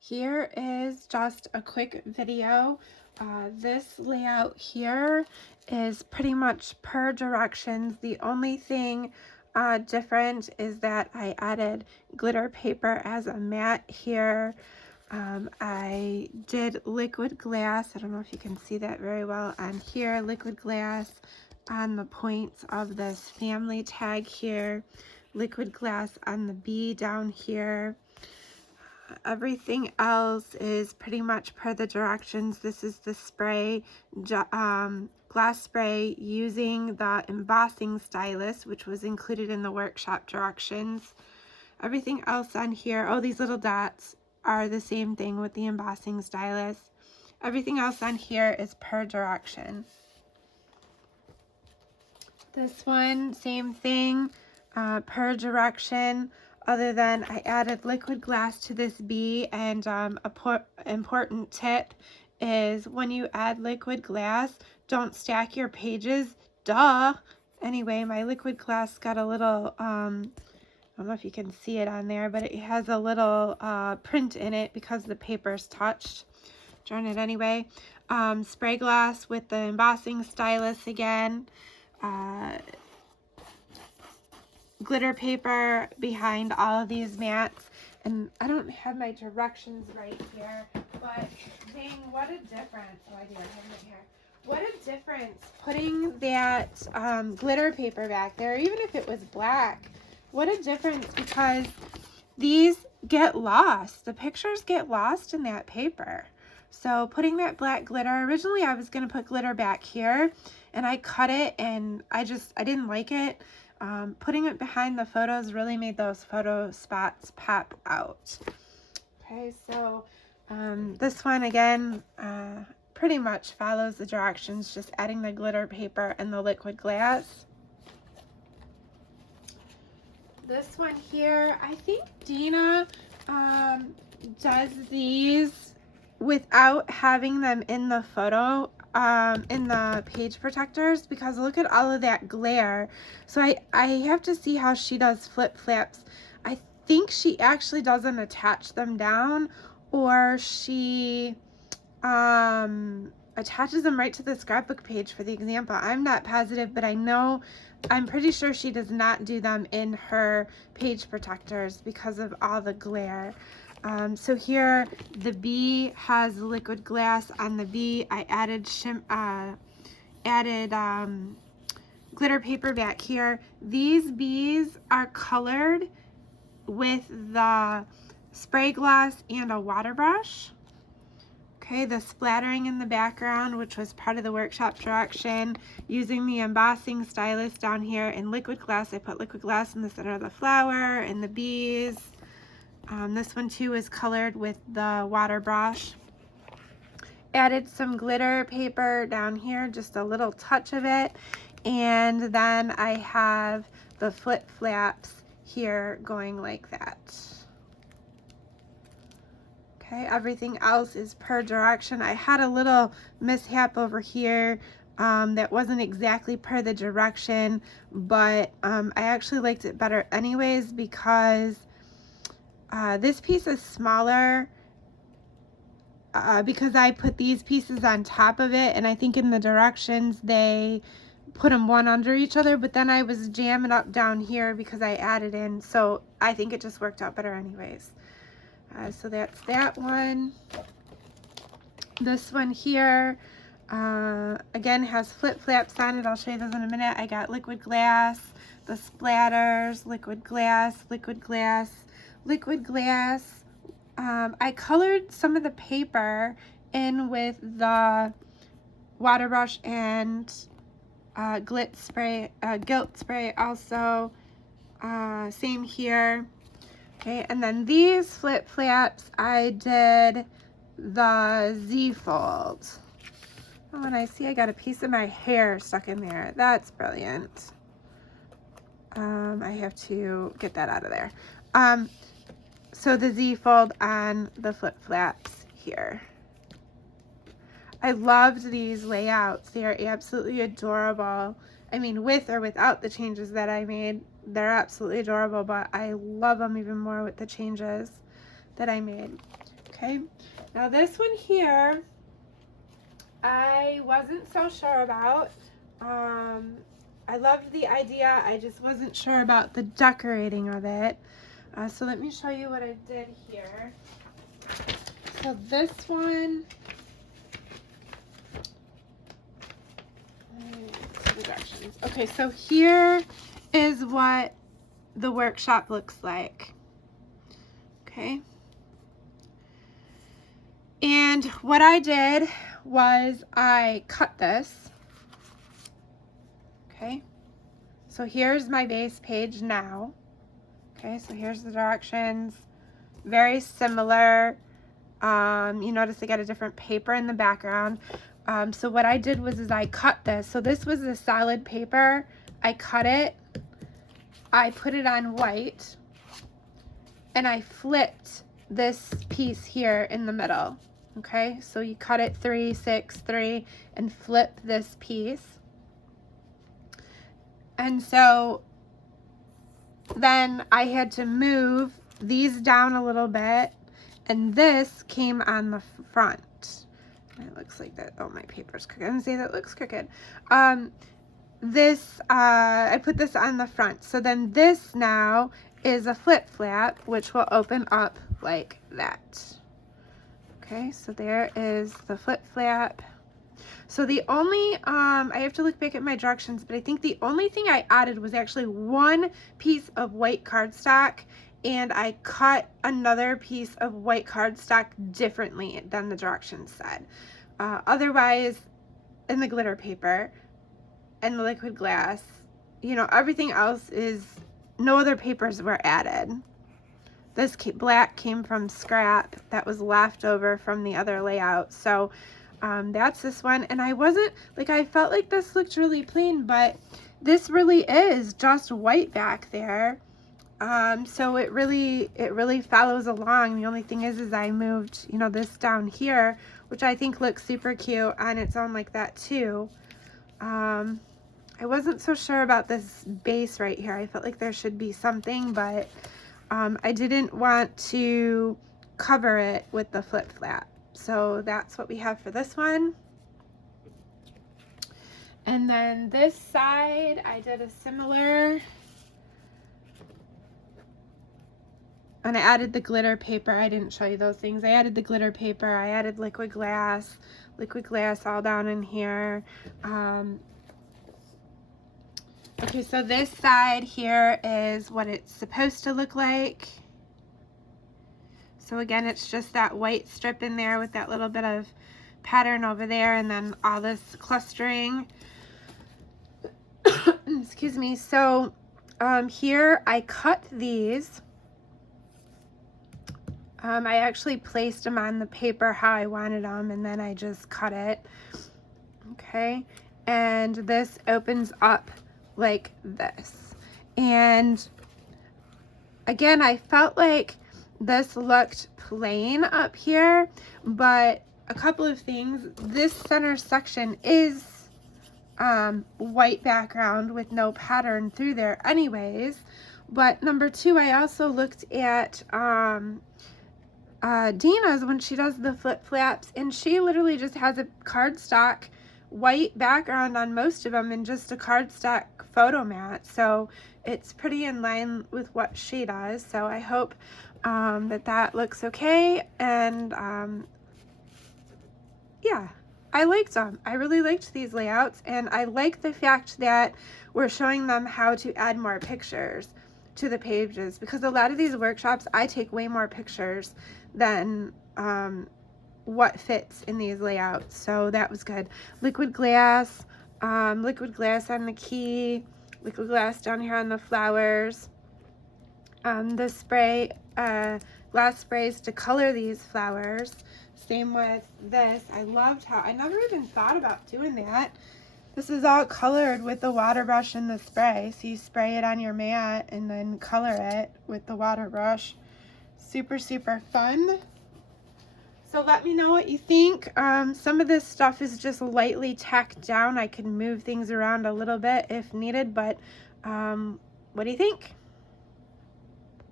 Here is just a quick video. This layout here is pretty much per directions. The only thing different is that I added glitter paper as a mat here. I did liquid glass. I don't know if you can see that very well on here. Liquid glass on the points of this family tag here. Liquid glass on the B down here. Everything else is pretty much per the directions. This is the spray, glass spray using the embossing stylus, which was included in the workshop directions. Everything else on here, oh, these little dots are the same thing with the embossing stylus. Everything else on here is per direction. This one, same thing, per direction, other than I added liquid glass to this B. And important tip is when you add liquid glass, don't stack your pages, duh. Anyway, my liquid glass got a little, I don't know if you can see it on there, but it has a little print in it because the paper's touched. Darn it anyway. Spray glass with the embossing stylus again. Glitter paper behind all of these mats, and I don't have my directions right here, but dang, what a difference. Oh, I do, I have it here. What a difference putting that glitter paper back there, even if it was black. What a difference, because these get lost. The pictures get lost in that paper. So putting that black glitter, originally I was going to put glitter back here, and I cut it, and I didn't like it. Putting it behind the photos really made those photo spots pop out. Okay, so this one again pretty much follows the directions, just adding the glitter paper and the liquid glass. This one here, I think Dina does these without having them in the photo, in the page protectors, because look at all of that glare. So I have to see how she does flip flaps. I think she actually doesn't attach them down, or she attaches them right to the scrapbook page for the example. I'm not positive, but I'm pretty sure she does not do them in her page protectors because of all the glare. So here the B has liquid glass on the B. I added glitter paper back here. These B's are colored with the spray gloss and a water brush. Okay, the splattering in the background, which was part of the workshop direction, using the embossing stylus down here in liquid glass. I put liquid glass in the center of the flower and the bees. This one too is colored with the water brush. Added some glitter paper down here, just a little touch of it. And then I have the flip flaps here going like that. Okay, everything else is per direction. I had a little mishap over here that wasn't exactly per the direction, but I actually liked it better anyways, because this piece is smaller because I put these pieces on top of it, and I think in the directions they put them one under each other, but then I was jamming up down here because I added in, so I think it just worked out better anyways. So that's that one. This one here, again, has flip flaps on it. I'll show you those in a minute. I got liquid glass, the splatters, liquid glass, liquid glass, liquid glass. I colored some of the paper in with the water brush and gilt spray also. Same here. Okay, and then these flip flaps, I did the Z fold. Oh, and I see I got a piece of my hair stuck in there. That's brilliant. I have to get that out of there. So the Z fold on the flip flaps here. I loved these layouts. They are absolutely adorable. I mean, with or without the changes that I made, they're absolutely adorable, but I love them even more with the changes that I made. Okay, now this one here, I wasn't so sure about. I loved the idea, I just wasn't sure about the decorating of it. So let me show you what I did here. So this one, okay, so here is what the workshop looks like. Okay. And what I did was I cut this. Okay. So here's my base page now. Okay, so here's the directions. Very similar. You notice I got a different paper in the background. So what I did was I cut this. So this was a solid paper. I cut it. I put it on white. And I flipped this piece here in the middle. Okay, so you cut it 3, 6, 3, and flip this piece. And so then I had to move these down a little bit, and this came on the front. It looks like that. Oh, my paper's crooked. I'm gonna say that looks crooked. I put this on the front. So then this now is a flip flap, which will open up like that. Okay, so there is the flip flap. So the only, I have to look back at my directions, but I think the only thing I added was actually one piece of white cardstock, and I cut another piece of white cardstock differently than the directions said. Otherwise, in the glitter paper and the liquid glass, you know, everything else is, no other papers were added. This black came from scrap that was left over from the other layout. So that's this one. And I wasn't, like, I felt like this looked really plain, but this really is just white back there. So it really follows along. The only thing is I moved, you know, this down here, which I think looks super cute on its own like that too. I wasn't so sure about this base right here. I felt like there should be something, but I didn't want to cover it with the flip flap. So that's what we have for this one. And then this side, I did a similar, and I added the glitter paper. I didn't show you those things. I added the glitter paper. I added liquid glass all down in here. Okay, so this side here is what it's supposed to look like. So again, it's just that white strip in there with that little bit of pattern over there, and then all this clustering. Excuse me. So here I cut these. I actually placed them on the paper how I wanted them, and then I just cut it. Okay, and this opens up like this. And again, I felt like this looked plain up here, but a couple of things. This center section is white background with no pattern through there anyways. But number two, I also looked at Dina's when she does the flip flaps, and she literally just has a cardstock white background on most of them and just a cardstock photo mat. So it's pretty in line with what she does. So I hope that looks okay. And yeah, I liked them. I really liked these layouts, and I like the fact that we're showing them how to add more pictures to the pages, because a lot of these workshops I take way more pictures than what fits in these layouts. So that was good. Liquid glass on the key, liquid glass down here on the flowers, the spray, glass sprays to color these flowers. Same with this. I loved how, I never even thought about doing that. This is all colored with the water brush and the spray. So you spray it on your mat and then color it with the water brush. Super, super fun. So let me know what you think. Some of this stuff is just lightly tacked down. I can move things around a little bit if needed, but what do you think?